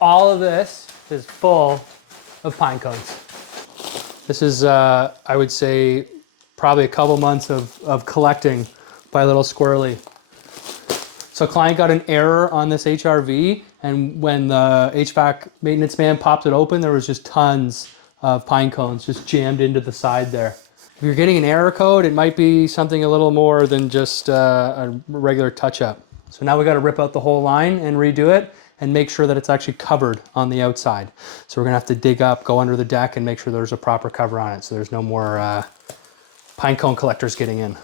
All of this is full of pine cones. This is, I would say, probably a couple months of collecting by little squirrely. So client got an error on this HRV, and when the HVAC maintenance man popped it open, there was just tons of pine cones just jammed into the side there. If you're getting an error code, it might be something a little more than just a regular touch-up. So now we got to rip out the whole line and redo it and make sure that it's actually covered on the outside. So we're gonna have to dig up, go under the deck, and make sure there's a proper cover on it so there's no more pine cone collectors getting in.